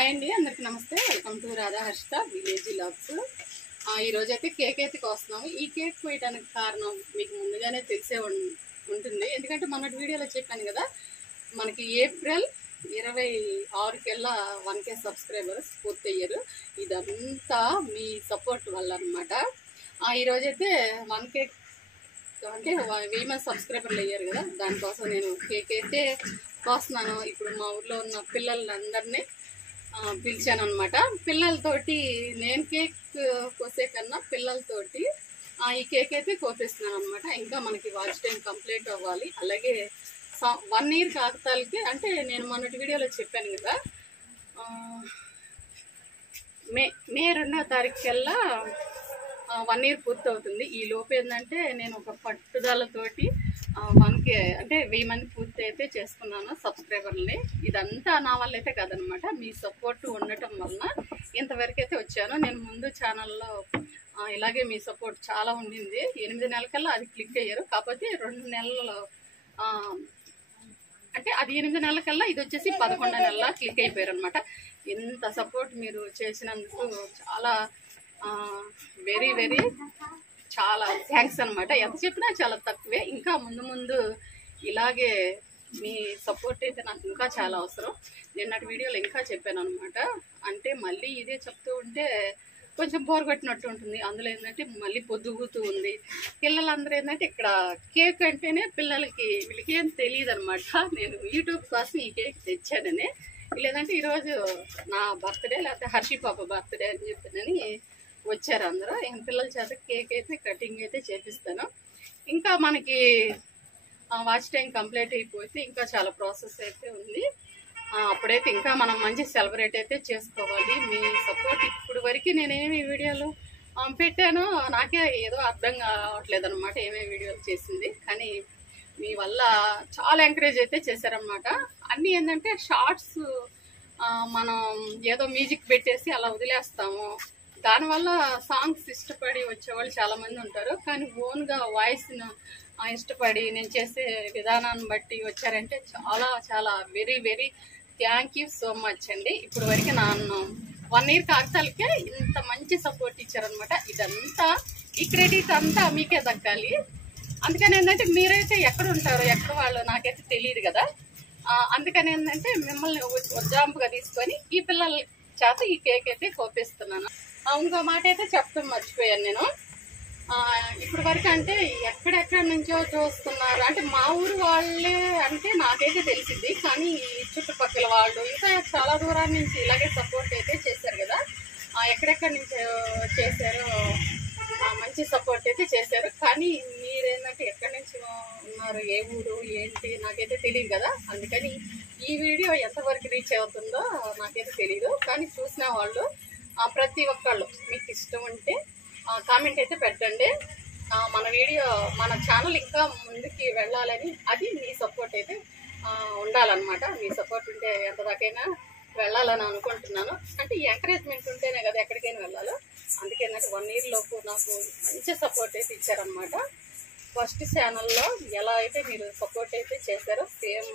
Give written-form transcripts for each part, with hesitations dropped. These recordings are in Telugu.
హాయ్ అండి, అందరికి నమస్తే. Welcome to Radha Harshitha village vlogs. ఈరోజు అయితే కేక్ అయితే కోస్తున్నాము. ఈ కేక్ కోయడానికి కారణం మీకు ముందుగానే తెలిసే ఉంటుంది. ఎందుకంటే మొన్నటి వీడియోలో చెప్పాను కదా, మనకి ఏప్రిల్ 26 కల్లా 1K సబ్స్క్రైబర్స్ పూర్తయ్యారు. ఇదంతా మీ సపోర్ట్ వల్ల అనమాట. ఈరోజైతే 1K అంటే 1000 సబ్స్క్రైబర్లు అయ్యారు కదా, దానికోసం నేను కేక్ అయితే కోస్తున్నాను. ఇప్పుడు మా ఊర్లో ఉన్న పిల్లలందరినీ పిలిచాను అనమాట. పిల్లలతోటి నేను కేక్ కోసే కన్నా పిల్లలతోటి ఈ కేక్ అయితే కోపిస్తున్నాను అనమాట. ఇంకా మనకి వాచ్ టైం కంప్లీట్ అవ్వాలి. అలాగే 1 ఇయర్ కాకతాలకి, అంటే నేను మొన్నటి వీడియోలో చెప్పాను కదా, మే 2వ తారీఖు కల్లా 1 ఇయర్ పూర్తి అవుతుంది. ఈ లోపు ఏంటంటే నేను ఒక పట్టుదలతోటి 1K అంటే 1000 మంది పూర్తి అయితే చేసుకున్నాను సబ్స్క్రైబర్ని. ఇదంతా నా వల్ల అయితే కాదనమాట, మీ సపోర్ట్ ఉండటం వలన ఇంతవరకు అయితే వచ్చాను. నేను ముందు ఛానల్లో ఇలాగే మీ సపోర్ట్ చాలా ఉండింది. 8 నెలలకల్లా అది క్లిక్ అయ్యారు. కాకపోతే 2 నెలలు అంటే అది 8 నెలలకల్లా ఇది వచ్చేసి 11 నెలల క్లిక్ అయిపోయారు అనమాట. ఇంత సపోర్ట్ మీరు చేసినందుకు చాలా వెరీ వెరీ చాలా థ్యాంక్స్ అనమాట. ఎంత చెప్పినా చాలా తక్కువే. ఇంకా ముందు ముందు ఇలాగే మీ సపోర్ట్ అయితే నాకు ఇంకా చాలా అవసరం. నిన్నటి వీడియోలో ఇంకా చెప్పాను అనమాట. అంటే మళ్ళీ ఇదే చెప్తూ ఉంటే కొంచెం బోర్ కొట్టినట్టు ఉంటుంది. అందులో ఏంటంటే మళ్ళీ పొద్దుగుతూ ఉంది. పిల్లలందరూ ఏంటంటే ఇక్కడ కేక్ అంటేనే వీళ్ళకి ఏం తెలియదు అనమాట. నేను యూట్యూబ్ కోసం ఈ కేక్ తెచ్చానని, లేదంటే ఈరోజు నా బర్త్డే లేకపోతే హర్షి పాప బర్త్డే అని చెప్పానని వచ్చారు అందరూ. పిల్లల చేత కేక్ అయితే కటింగ్ అయితే చేపిస్తాను. ఇంకా మనకి వాచ్ టైం కంప్లీట్ అయిపోతే ఇంకా చాలా ప్రాసెస్ అయితే ఉంది. అప్పుడైతే ఇంకా మనం మంచి సెలబ్రేట్ అయితే చేసుకోవాలి. మీ సపోర్ట్ ఇప్పుడు వరకు నేనేమి వీడియోలు పెట్టాను, నాకే ఏదో అర్థం కావట్లేదు అనమాట ఏమేమి వీడియోలు చేసింది. కానీ మీ వల్ల చాలా ఎంకరేజ్ అయితే చేశారనమాట. అన్నీ ఏంటంటే షార్ట్స్ మనం ఏదో మ్యూజిక్ పెట్టేసి అలా వదిలేస్తాము. దానివల్ల సాంగ్స్ ఇష్టపడి వచ్చేవాళ్ళు చాలామంది ఉంటారు. కానీ ఓన్గా వాయిస్ను ఇష్టపడి నేను చేసే విధానాన్ని బట్టి వచ్చారంటే చాలా చాలా very very thank you so much అండి. ఇప్పుడు వరకు నన్ను 1 ఇయర్ కాకతాలకే ఇంత మంచి సపోర్ట్ ఇచ్చారనమాట. ఇదంతా ఈ క్రెడిట్ అంతా మీకే దక్కాలి. అందుకని ఏంటంటే మీరైతే ఎక్కడ ఉంటారో ఎక్కడ వాళ్ళు నాకైతే తెలియదు కదా. అందుకని ఏంటంటే మిమ్మల్ని ఉజ్జాంపుగా తీసుకొని ఈ పిల్లల చేత ఈ కేక్ అయితే కోపిస్తున్నాను. ఇంకో మాట అయితే చెప్తాం మర్చిపోయాను నేను. ఇప్పుడు వరకు అంటే ఎక్కడెక్కడి నుంచో చూస్తున్నారు. అంటే మా ఊరు వాళ్ళే అంటే నాకైతే తెలిసింది, కానీ చుట్టుపక్కల వాళ్ళు ఇంకా చాలా దూరం నుంచి ఇలాగే సపోర్ట్ అయితే చేశారు కదా. ఎక్కడెక్కడి నుంచి చేశారో మంచి సపోర్ట్ అయితే చేశారు. కానీ మీరేంటంటే ఎక్కడి నుంచి ఉన్నారు, ఏ ఊరు ఏంటి నాకైతే తెలియదు కదా. అందుకని ఈ వీడియో ఎంతవరకు రీచ్ అవుతుందో నాకైతే తెలియదు. కానీ చూసిన వాళ్ళు ప్రతి ఒక్కళ్ళు మీకు ఇష్టం ఉంటే కామెంట్ అయితే పెట్టండి. మన వీడియో మన ఛానల్ ఇంకా ముందుకి వెళ్ళాలని, అది మీ సపోర్ట్ అయితే ఉండాలన్నమాట. మీ సపోర్ట్ ఉంటే ఎంతదాకైనా వెళ్ళాలని అనుకుంటున్నాను. అంటే ఈ ఎంకరేజ్మెంట్ ఉంటేనే కదా ఎక్కడికైనా వెళ్ళాలో. అందుకేనంటే 1 ఇయర్ లోపు నాకు మంచి సపోర్ట్ అయితే ఇచ్చారనమాట. ఫస్ట్ ఛానల్లో ఎలా అయితే మీరు సపోర్ట్ అయితే చేశారో సేమ్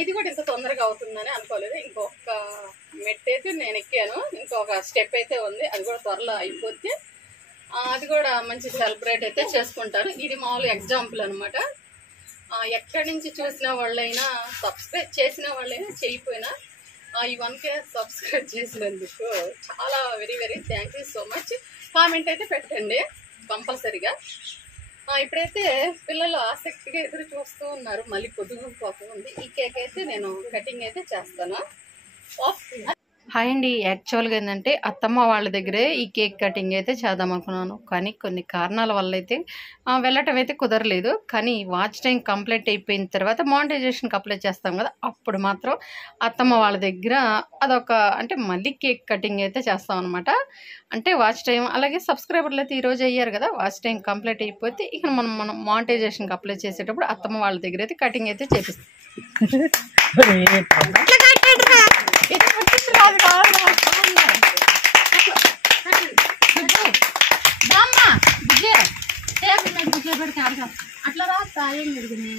ఇది కూడా ఇంత తొందరగా అవుతుందని అనుకోలేదు. ఇంకొక మెట్ అయితే నేను ఎక్కాను, ఇంకొక స్టెప్ అయితే ఉంది. అది కూడా త్వరలో అయిపోతే అది కూడా మంచి సెలబ్రేట్ అయితే చేసుకుంటారు. ఇది మామూలు ఎగ్జాంపుల్ అనమాట. ఎక్కడి నుంచి చూసిన వాళ్ళైనా, సబ్స్క్రైబ్ చేసిన వాళ్ళైనా చేయకపోయినా ఈ 1K సబ్స్క్రైబ్ చేసినందుకు చాలా very very thank you so much. Comment అయితే పెట్టండి కంపల్సరీగా. ఇప్పుడైతే పిల్లలు ఆసక్తిగా ఎదురు చూస్తూ ఉన్నారు. మళ్ళీ పొద్దుగు పోక ఉంది. ఈ కేక్ అయితే నేను కటింగ్ అయితే చేస్తాను. హాయ్ అండి, యాక్చువల్గా ఏంటంటే అత్తమ్మ వాళ్ళ దగ్గరే ఈ కేక్ కటింగ్ అయితే చేద్దాం అనుకున్నాను. కానీ కొన్ని కారణాల వల్ల అయితే వెళ్ళటం అయితే కుదరలేదు. కానీ వాచ్ టైం కంప్లీట్ అయిపోయిన తర్వాత మానిటైజేషన్కి అప్లై చేస్తాం కదా, అప్పుడు మాత్రం అత్తమ్మ వాళ్ళ దగ్గర అదొక అంటే మళ్ళీ కేక్ కటింగ్ అయితే చేస్తాం అనమాట. అంటే వాచ్ టైం అలాగే సబ్స్క్రైబర్లు అయితే ఈరోజు అయ్యారు కదా, వాచ్ టైం కంప్లీట్ అయిపోతే ఇక మనం మానిటైజేషన్కి అప్లై చేసేటప్పుడు అత్తమ్మ వాళ్ళ దగ్గర అయితే కటింగ్ అయితే చేపిస్తాం. అట్లా రాస్తా ఏం జరిగింది.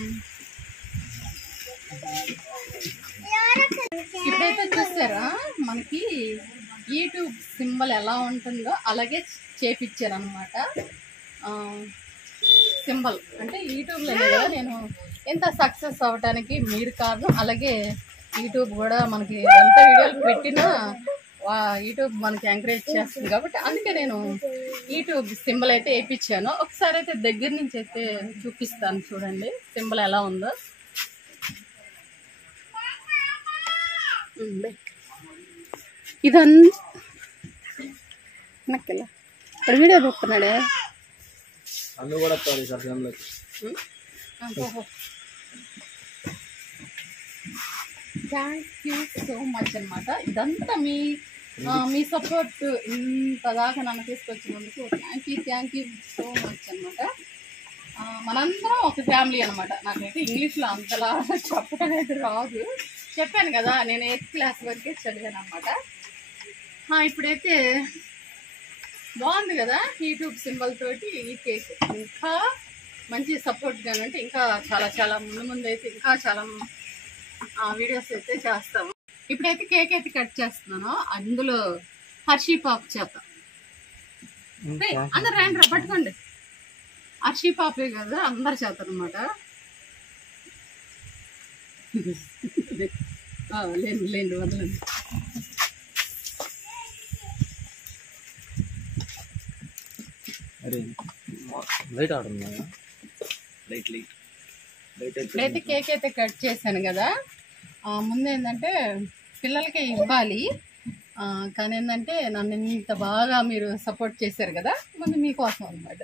ఇప్పుడైతే చూసారా మనకి యూట్యూబ్ సింబల్ ఎలా ఉంటుందో అలాగే చేపించారు అనమాట. సింబల్ అంటే యూట్యూబ్లో కదా నేను ఎంత సక్సెస్ అవ్వడానికి మీరు కారణం. అలాగే యూట్యూబ్ కూడా మనకి ఎంత వీడియోలు పెట్టినా యూట్యూబ్ మనకి ఎంకరేజ్ చేస్తుంది కాబట్టి అందుకే నేను యూట్యూబ్ సింబల్ అయితే వేయించాను. ఒకసారి అయితే దగ్గర నుంచి అయితే చూపిస్తాను చూడండి సింబల్ ఎలా ఉందో. ఇదంతా నక్కల ఇక్కడ వీడియో చూస్తున్నాడే. థ్యాంక్ యూ సో మచ్ అనమాట. ఇదంతా మీ సపోర్ట్ ఇంత దాకా నన్ను తీసుకొచ్చినందుకు థ్యాంక్ యూ సో మచ్ అనమాట. మనందరం ఒక ఫ్యామిలీ అనమాట. నాకైతే ఇంగ్లీష్లో అంతలా చెప్పడం అయితే రాదు. చెప్పాను కదా నేను 8th క్లాస్ వరకే చదివాను అనమాట. ఇప్పుడైతే బాగుంది కదా యూట్యూబ్ సింబల్ తోటి ఈ కేక్. ఇంకా మంచి సపోర్ట్ కానీ అంటే ఇంకా చాలా చాలా ముందు అయితే ఇంకా చాలా వీడియోస్ అయితే చేస్తాము. ఇప్పుడైతే కేక్ అయితే కట్ చేస్తున్నాను. అందులో హర్షీ పాప్ చేత అందరు రండి పట్టుకోండి. హర్షీ పాపే కదా అందరు చేస్తారు అనమాట. లేండి వదలండి. ఇప్పుడైతే కేక్ అయితే కట్ చేశాను కదా. ముందు ఏంటంటే పిల్లలకి ఇవ్వాలి కానీ ఏంటంటే నన్ను ఇంత బాగా మీరు సపోర్ట్ చేశారు కదా ముందు మీకోసం అనమాట.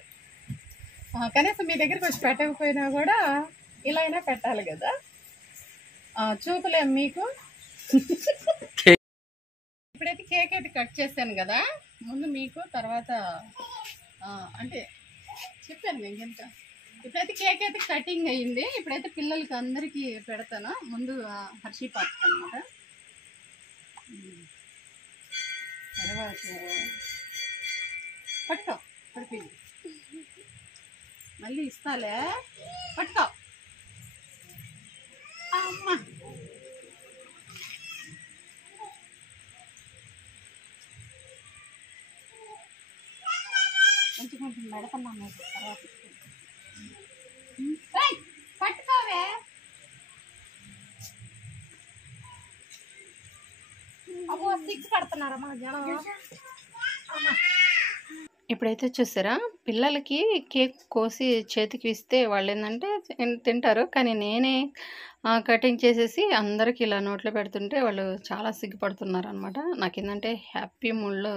కనీసం మీ దగ్గరికి వచ్చి పెట్టకపోయినా కూడా ఇలా అయినా పెట్టాలి కదా. చూపులేం మీకు. ఇప్పుడైతే కేక్ అయితే కట్ చేశాను కదా. ముందు మీకు తర్వాత అంటే చెప్పాను నేను ఎంత. ఇప్పుడైతే కేక్ అయితే కటింగ్ అయ్యింది. ఇప్పుడైతే పిల్లలకి అందరికీ పెడతాను. ముందు హర్షీ పాప్ అనమాట. తర్వాత పట్టుకో పడిపోయింది మళ్ళీ ఇస్తాలే. పట్టుకో అమ్మా. కొంచెం కొంచెం పెడతాను తర్వాత పట్టుకోవే. అబ్బో 6 కడుతున్నారా మన జనం. ఇప్పుడైతే చూసారా పిల్లలకి కేక్ కోసి చేతికి ఇస్తే వాళ్ళు ఏంటంటే తింటారు. కానీ నేనే కటింగ్ చేసేసి అందరికి ఇలా నోట్లో పెడుతుంటే వాళ్ళు చాలా సిగ్గుపడుతున్నారు అనమాట. నాకేంటంటే హ్యాపీ మూడ్లో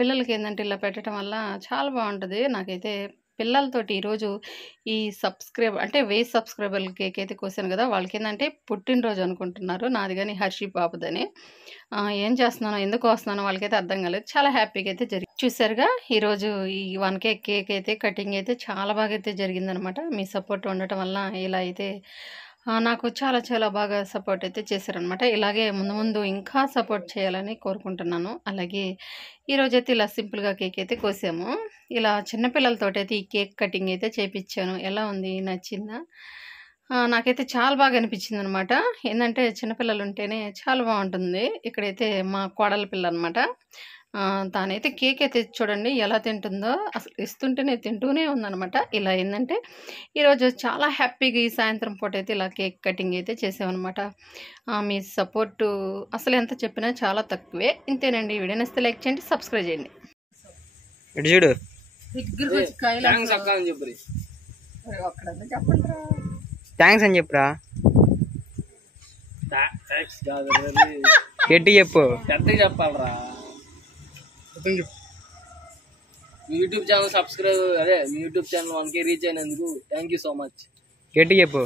పిల్లలకి ఏంటంటే ఇలా పెట్టడం వల్ల చాలా బాగుంటుంది. నాకైతే పిల్లలతోటి ఈరోజు ఈ అంటే 1000 సబ్స్క్రైబర్ల కేక్ అయితే కోసాను కదా. వాళ్ళకి ఏంటంటే పుట్టినరోజు అనుకుంటున్నారు నాది కానీ హర్షీ బాబుదని. ఏం చేస్తున్నానో ఎందుకు వస్తున్నానో వాళ్ళకైతే అర్థం కాలేదు. చాలా హ్యాపీగా అయితే జరిగింది. చూసారుగా ఈరోజు ఈ 1K కేక్ అయితే కటింగ్ అయితే చాలా బాగా అయితే జరిగిందనమాట. మీ సపోర్ట్ ఉండటం వల్ల ఇలా అయితే నాకు చాలా చాలా బాగా సపోర్ట్ అయితే చేశారనమాట. ఇలాగే ముందు ముందు ఇంకా సపోర్ట్ చేయాలని కోరుకుంటున్నాను. అలాగే ఈరోజైతే ఇలా సింపుల్గా కేక్ అయితే కోసాము. ఇలా చిన్నపిల్లలతోటి అయితే ఈ కేక్ కటింగ్ అయితే చేయించాను. ఎలా ఉంది నచ్చిందా? నాకైతే చాలా బాగా అనిపించింది అనమాట. ఏంటంటే చిన్నపిల్లలు ఉంటేనే చాలా బాగుంటుంది. ఇక్కడైతే మా కోడల పిల్ల అనమాట. తానైతే కేక్ అయితే చూడండి ఎలా తింటుందో. అసలు ఇస్తుంటేనే తింటూనే ఉందనమాట. ఇలా ఏంటంటే ఈరోజు చాలా హ్యాపీగా ఈ సాయంత్రం పూట అయితే ఇలా కేక్ కటింగ్ అయితే చేసామన్నమాట. మీ సపోర్టు అసలు ఎంత చెప్పినా చాలా తక్కువే. ఇంతేనండి. వీడియో నచ్చితే లైక్ చేయండి, సబ్స్క్రైబ్ చేయండి. చూడు థ్యాంక్స్ అని చెప్పురా. గట్టి చెప్పు. పెద్దగా చెప్పాలరా. మీ యూట్యూబ్ ఛానల్ సబ్స్క్రైబ్ మీ యూట్యూబ్ ఛానల్ 1K రీచ్ అయినందుకు థ్యాంక్ యూ సో మచ్. గట్టి చెప్పు.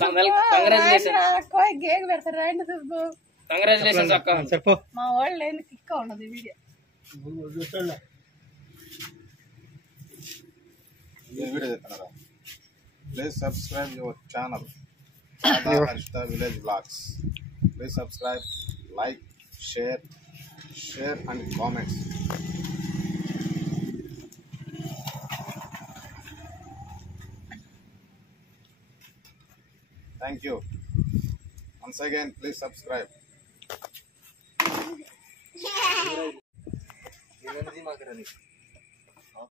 కంగ్రాచులేషన్స్ అక్క. చెప్పు. మా వాళ్ళు ఏంది కిక్ ఉన్నది video. Please subscribe your channel Harshita Village Vlogs. Please subscribe, like, share and comments. Thank you. Once again, please subscribe. మాకరా నీకు